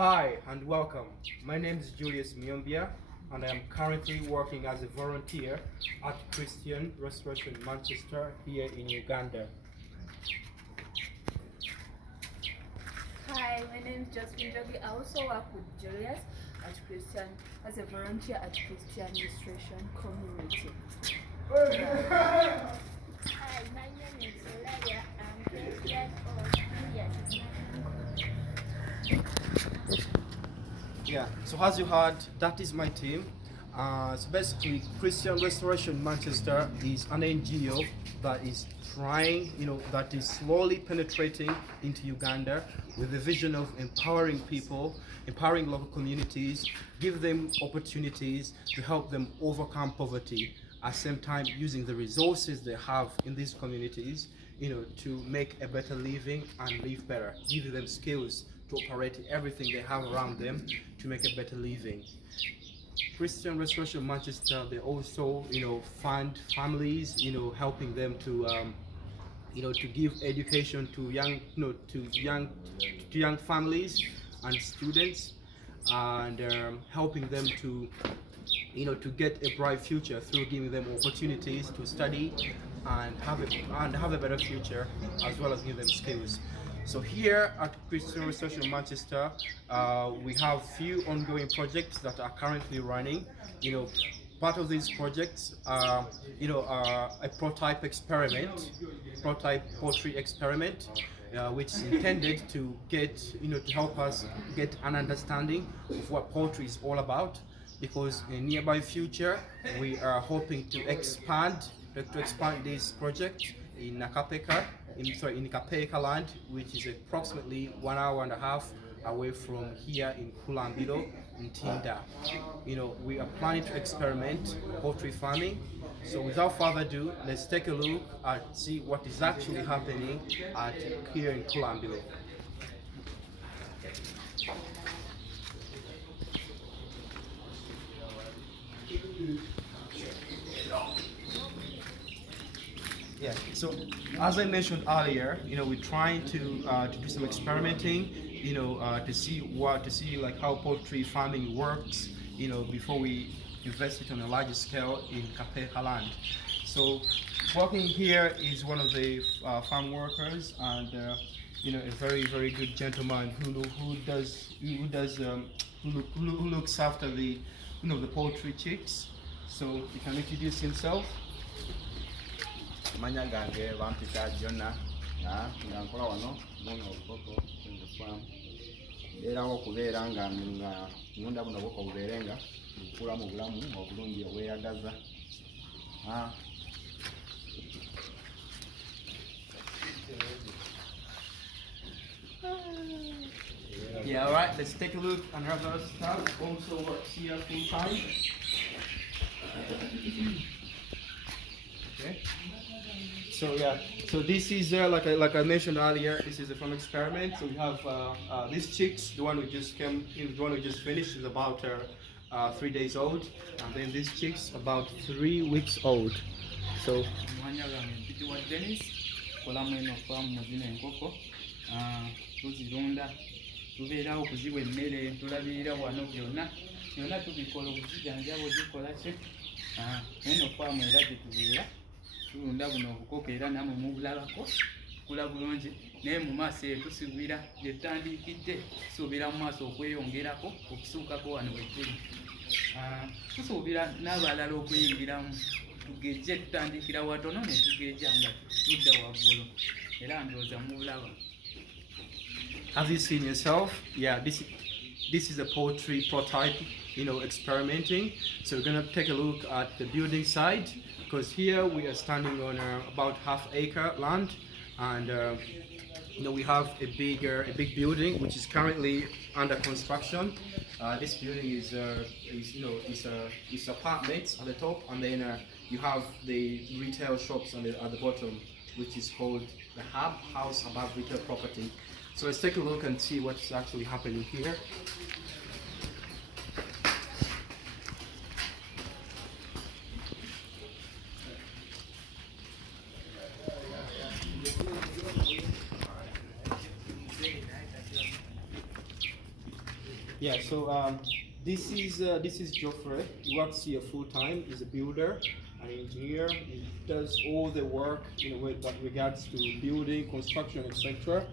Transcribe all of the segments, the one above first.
Hi and welcome. My name is Julius and I am currently working as a volunteer at Christian Restoration Manchester here in Uganda. Hi, my name is Josephine. I also work with Julius at Christian as a volunteer at Christian Restoration Community. Hi, my name is Olaya. I'm 12 years old. Yeah, so as you heard, that is my team. So basically, Christian Restoration Manchester is an NGO that is trying, that is slowly penetrating into Uganda with the vision of empowering people, empowering local communities, give them opportunities to help them overcome poverty, at the same time using the resources they have in these communities, to make a better living and live better, give them skills to operate everything they have around them to make a better living. Christian Restoration Manchester, they also, fund families, helping them to give education to young families and students, and helping them to get a bright future through giving them opportunities to study and have a better future, as well as give them skills. So here at Christian Restoration Manchester, we have few ongoing projects that are currently running. Part of these projects are, a prototype poetry experiment, which is intended to to help us get an understanding of what poetry is all about. Because in nearby future, we are hoping to expand this project in Kepeka, in Kepeka land, which is approximately 1 hour and a half away from here in Kulambiro in Tinda. We are planning to experiment poultry farming. So without further ado, let's take a look and see what is actually happening here in Kulambiro. Yeah. So as I mentioned earlier, we're trying to do some experimenting, to see like how poultry farming works, before we invest it on a larger scale in Kepeka land. So working here is one of the farm workers, and a very good gentleman who looks after the poultry chicks. So he can introduce himself. Manya gange bampita Jona nga nkola wano muno obukoko in the farm era okubeera nga ngunda buno bwoko bubeerenga nkula mu bulamu obulungi obweyagaza. Yeah, all right, let's take a look. And another staff also works here full time. Okay. So yeah, so this is like I mentioned earlier, this is a farm experiment. So we have these chicks. The one we just finished is about 3 days old, and then these chicks about 3 weeks old. So. Tubeerawo okuziwa emmere tulabirira wano byonna tubikola okuzijanjaba ogikola ki eno faamu era gyetubeera tulunda buno obukoko era namwe mubulabako kula bulungi naye mu maaso eyo tusubira gyetutandikidde tusuubira mu maaso okweyongerako okusuukako wano bwe tuli tusuubira n'abalala okweyingiramu tugejje tutandikira watono ne tugejja nga tudda waggulu era ndowooza mubulaba. Have you seen yourself? Yeah, this is a poultry prototype, experimenting. So we're gonna take a look at the building side, because here we are standing on about half-acre land, and we have a big building which is currently under construction. This building is apartments at the top, and then you have the retail shops at the bottom, which is called the Hub House Above Retail Property. So let's take a look and see what's actually happening here. Yeah, so this is Geoffrey. He works here full time. He's a builder, an engineer. He does all the work with regards to building, construction, etc.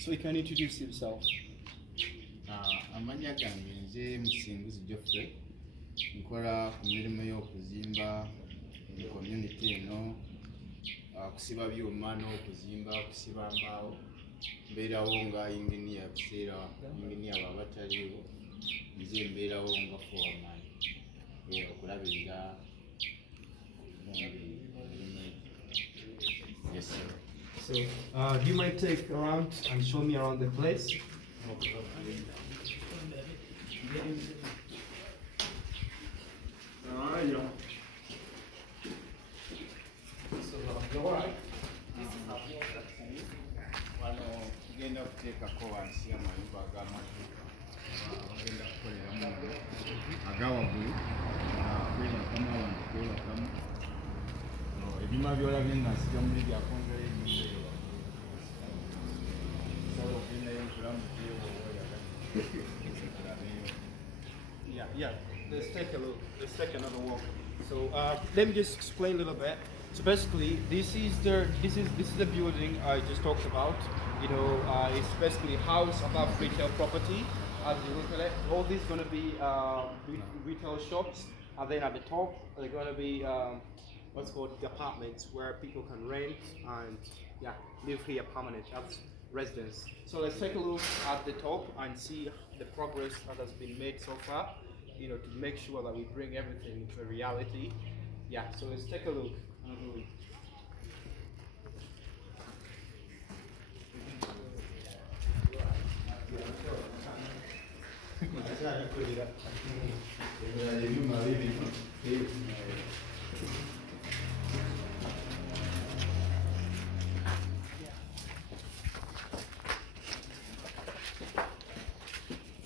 So he can introduce himself. Amannya gange nze Musinguzi Geoffrey, nkola ku mirimu y'okuzimba mu community eno, kusiba byuma n'okuzimba, kusiba mbaawo. Mbeerawo nga engineer biseera engineer baba taliwo, nze mbeerawo nga foreman okulabirira. Yes sir. So do you mind take around and show me around the place? Wano tugenda kuteekako wansi amayumba ag'amaduuka abagenda kukoleramu agawaggulu kwebakamu abantu kwebakamu. Ebyuma byolabye nga nsiga muli byakwongera enyumba eyo osobola okugendayo nkulamu Yeah. Let's take a look. Let's take another walk. So let me just explain a little bit. So basically, this is the building I just talked about. It's basically house above retail property. As you look at it, all these going to be retail shops, and then at the top they're going to be what's called the apartments where people can rent and live here permanent as residents. So let's take a look at the top and see the progress that has been made so far. To make sure that we bring everything into a reality. Yeah. So let's take a look.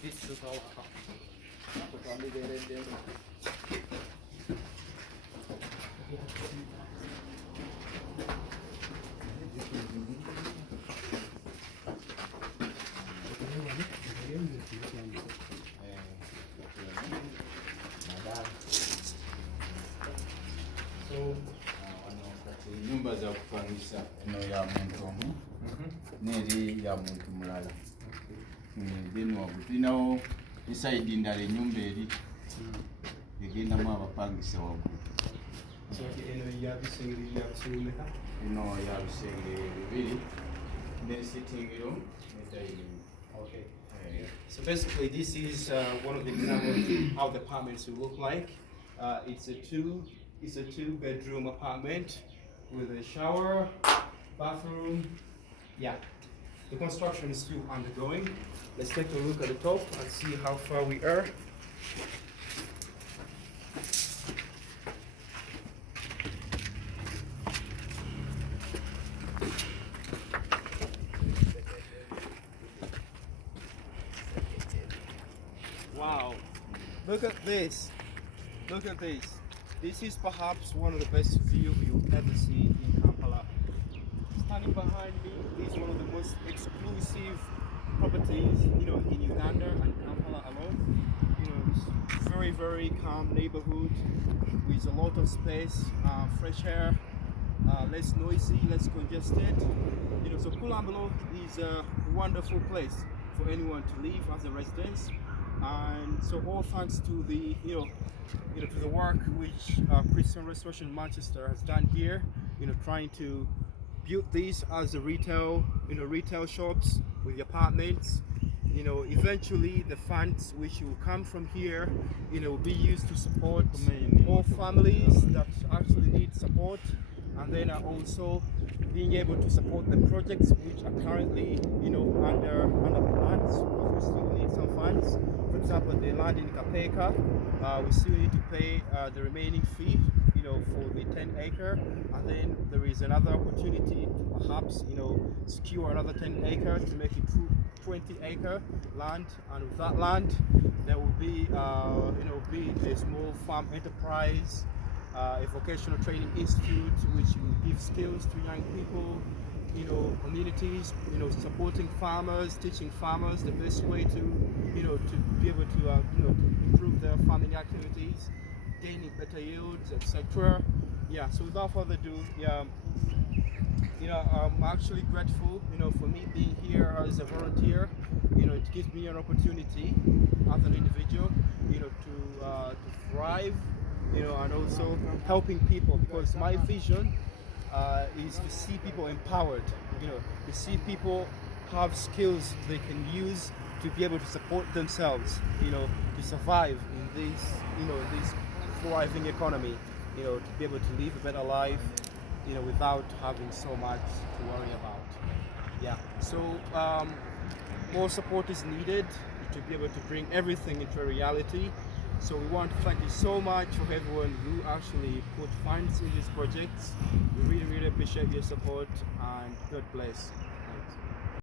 This is all Nyumba za kupangisa eno ya muntu omu n'eri ya muntu mulala. Then tulinawo eside endala ennyumba eri egendamu abapangisa waggulu. Eno ya bisenge bibiri ne sitting room ne dining. Okay. So basically, this is one of the examples of how the apartments will look like. It's a two-bedroom apartment with a shower, bathroom. Yeah, the construction is still undergoing. Let's take a look at the top and see how far we are. Wow, look at this. Look at this. This is perhaps one of the best views you'll ever see in Kampala. Standing behind me is one of the most exclusive properties, in Uganda and Kampala alone. It's very, very calm neighborhood with a lot of space, fresh air, less noisy, less congested. So Kulambiro is a wonderful place for anyone to live as a residence. And so all thanks to the to the work which Christian Restoration Manchester has done here, trying to build this as a retail shops with apartments. Eventually the funds which will come from here, will be used to support all families that actually need support, and then also being able to support the projects which are currently, under plans, because we still need some funds. For example, the land in Kepeka, we still need to pay the remaining fee, for the 10-acre, and then there is another opportunity to perhaps, secure another 10 acres to make it 20-acre land, and with that land, there will be, be a small farm enterprise, a vocational training institute which will give skills to young people, communities, supporting farmers, teaching farmers the best way to, to be able to, to improve their farming activities, gaining better yields, etc. Yeah. So without further ado, yeah. I'm actually grateful, for me being here as a volunteer. It gives me an opportunity as an individual, to thrive, and also helping people, because my vision is to see people empowered, to see people have skills they can use to be able to support themselves, to survive in this thriving economy, to be able to live a better life, without having so much to worry about. Yeah, so more support is needed to be able to bring everything into a reality. So we want to thank you so much for everyone who actually put funds in these projects. We really, really appreciate your support, and God bless.